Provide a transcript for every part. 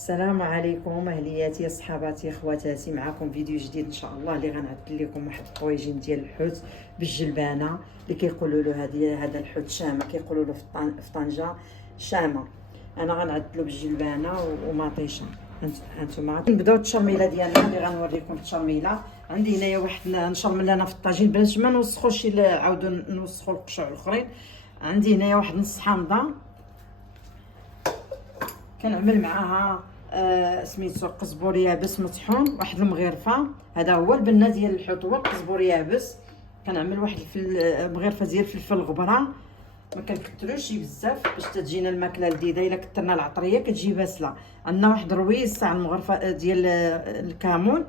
السلام عليكم اهلياتي صحاباتي خواتاتي، معكم فيديو جديد ان شاء الله اللي غنعدل لكم واحد الطويجين ديال الحوت بالجلبانه اللي كيقولوا له هذا الحوت شامه، كيقولوا له في طنجه شامه. انا غنعدلو بالجلبانه ومطيشه. هانتوما نبداو التشرميله ديالنا اللي غنوريكم التشرميله. عندي هنايا واحد نشرمل انا في الطاجين باش ما نوسخوش، عاودو نوسخو القشور الاخرين. عندي هنايا واحد نص حامضه كنعمل معاها سميتو قزبور يابس مطحون، واحد المغرفه. هذا هو البنه ديال الحوت، هو القزبور يابس. كنعمل واحد مغرفه ديال الفلفل الغبره، ما كنكثروش بزاف باش تجينا الماكله لذيذه. الا كثرنا العطريه كتجي باسله. عندنا واحد الرويس تاع المغرفه ديال الكمون.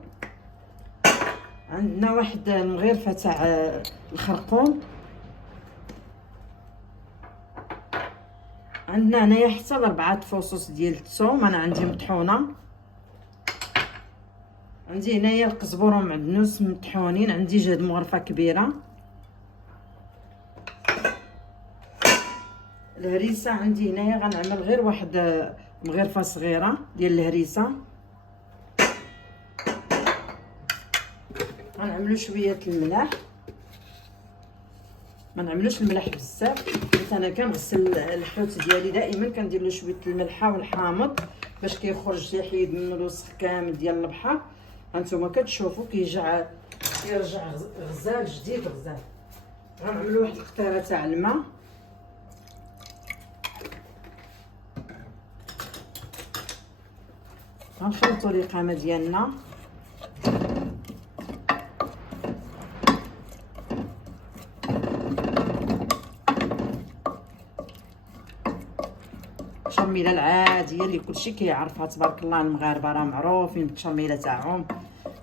عندنا واحد المغرفه تاع الخرقوم. عندنا هنايا حتى 4 فصوص ديال الثوم، انا عندي مطحونه. عندي هنايا القزبور ومعدنوس مطحونين. عندي جهد مغرفه كبيره. الهريسه عندي هنايا غنعمل غير واحد مغرفه صغيره ديال الهريسه. غنعملو شويه الملح، ما نعملوش الملح بزاف، حيت انا كنغسل الحوت ديالي دائما كندير له شويه الملحه والحامض باش كيخرج يحيد منه الوسخ كامل ديال البحر. هانتوما كتشوفوا كيرجع غزال جديد غزال. غنعملوا واحد القطيره تاع الماء. غنخلطوا القامه ديالنا. التشرميله العاديه اللي كلشي كيعرفها تبارك الله. المغاربه راه معروفين بالتشرميله تاعهم،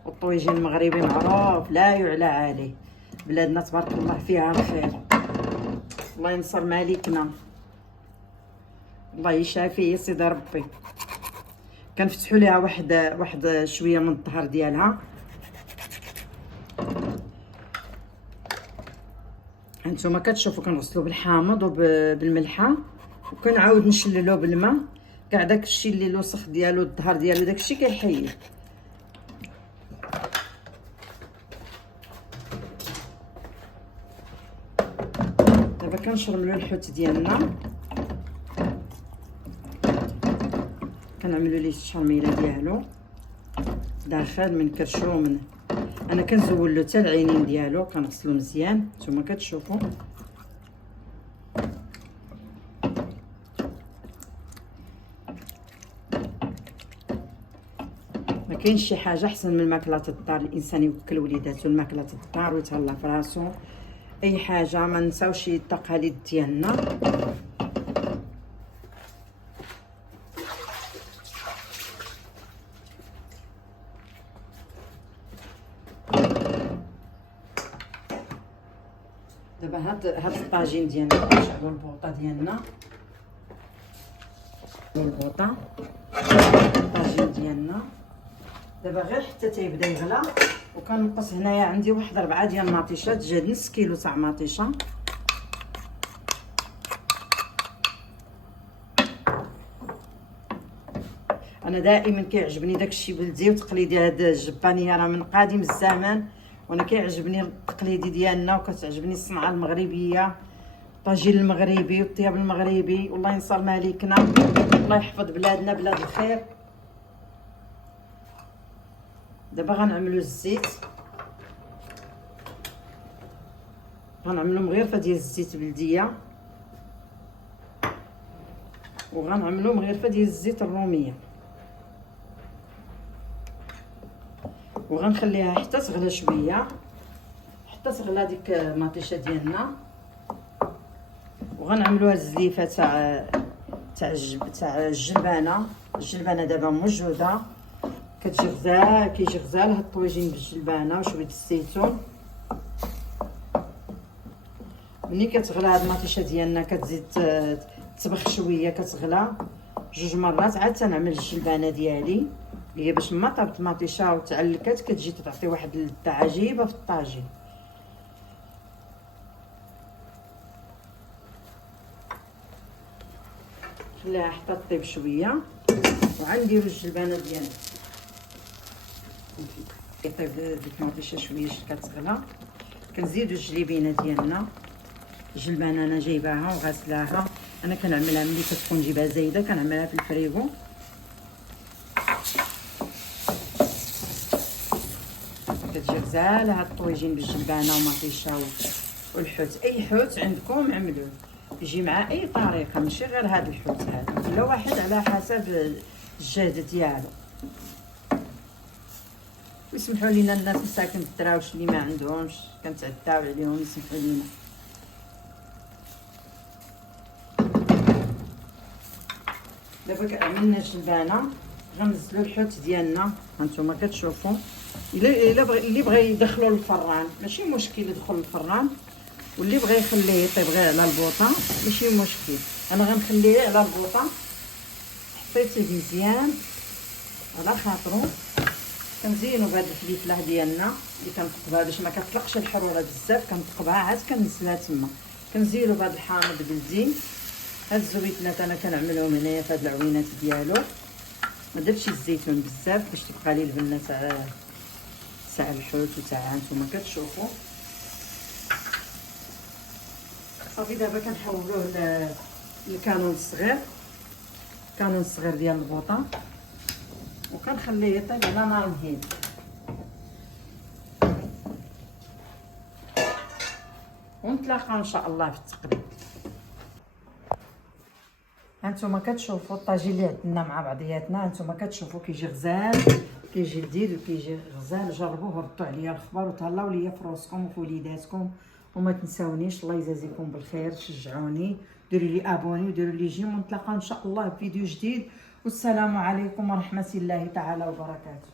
والطويجين المغربي معروف لا يعلى عليه. بلادنا تبارك الله فيها الخير، الله ينصر مالكنا، الله يشافيه سيدي ربي. كنفتحوا ليها واحد شويه من الظهر ديالها. هانتوما كتشوفوا كنغسلو بالحامض وبالملحه، وكنعاود نشللو بالماء. كاع داكشي اللي الوسخ ديالو الظهر ديالو داكشي كيحيد. دابا كنشرملو الحوت ديالنا، كنعملو ليه الشرميله ديالو داخل من كرشو. من انا كنزول له حتى العينين ديالو، كنغسلو مزيان. نتوما كتشوفوا ما كاينش شي حاجه احسن من ماكله الدار. الانسان يوكل وليداتو الماكله الدار ويتهلا في راسو. اي حاجه ما نساوش التقاليد ديالنا. دابا هاد الطاجين ديالنا كنشعلوا البوطه ديالنا. البوطه الطاجين ديالنا دابا غير حتى تيبدا يغلى. وكنقص هنايا عندي واحد 4 ديال المطيشات، جات نص كيلو تاع مطيشه. انا دائما كيعجبني داكشي بلدي وتقليدي. هاد الجبانيه راه من قديم الزمان، وانا كيعجبني التقليدي ديالنا، وكتعجبني الصنعه المغربيه، الطاجين المغربي والطياب المغربي. والله ينصر مالكنا، الله يحفظ بلادنا بلاد الخير. دابا غنعملو الزيت، غنعملو مغرفه ديال الزيت بلديه، وغنعملو مغرفه ديال الزيت الروميه، وغنخليها حتى تغلى شويه، حتى تغلى ديك المطيشه ديالنا. وغنعملوها الزليفه تاع الجلبانه. الجلبانه دابا موجوده، كتجي غزال، كيجي غزال هاد الطويجين بالجلبانه وشويه الزيتون. ملي كتغلى هاد المطيشه ديالنا كتزيد تطبخ شويه، كتغلى 2 مرات عاد تنعمل الجلبانه ديالي. هي باش ما طابت المطيشه وتعلكات كتجي تعطي واحد اللذه عجيبه في الطاجين. خليها حتى طيب شويه. وغنديرو الجلبانه ديالنا. كيطيب ديك المطيشه شويه كتغلى، كنزيدو الجليبينه ديالنا. الجلبانه انا جايباها وغسلاها، انا كنعملها ملي كتكون جيبها زايده كنعملها في الفريغو. كتجي غزاله هاد الطويجين بالجلبانه ومطيشه والحوت. اي حوت عندكم عملوه، يجي مع اي طريقه، ماشي غير هاد الحوت هذا، كل واحد على حسب الجهد ديالو. ويسمحوا لينا الناس مساكن الدراوش اللي ما عندهمش كنتعداو عليهم، يسمحوا لينا. دابا عملنا الجلبانه، غنزلوا الحوت ديالنا. هانتوما كتشوفوا اللي بغى يدخلوا للفران ماشي مشكل يدخل للفران، واللي بغى يخليه يطيب غير على البوطه ماشي مشكل. انا غنخليه على البوطه، حطيته مزيان على خاطرو. كنزينو بهاد الفليفله ديالنا اللي كنقطبها باش ما كتطلقش الحروره بزاف، كنقطبها عاد كنزلها تما. كنزينو بهاد الحامض بالزين. هاد الزويتنات انا كنعملهم هنايا في هاد العوينات ديالو، ما درتش الزيتون بزاف باش تبقى لي البنه تاع الحوت وتاع هانتوما كتشوفوا. صافي دابا كنحولوه للكانون الصغير، الكانون الصغير ديال البوطه، وكنخليه يطيب على نار مهيل. ونتلاقاو ان شاء الله في التقديم. هانتوما كتشوفوا الطاجين اللي عندنا مع بعضياتنا، هانتوما كتشوفوا كيجي غزال، كيجي لذيذ وكيجي غزال. جربوه وردوا عليا الخبر وتهلاو ليا في روسكم وفي وليداتكم. وما تنساونيش، الله يجازيكم بالخير، شجعوني، ديروا لي ابوني وديروا لي جيم، ونتلاقاو ان شاء الله في فيديو جديد. والسلام عليكم ورحمه الله تعالى وبركاته.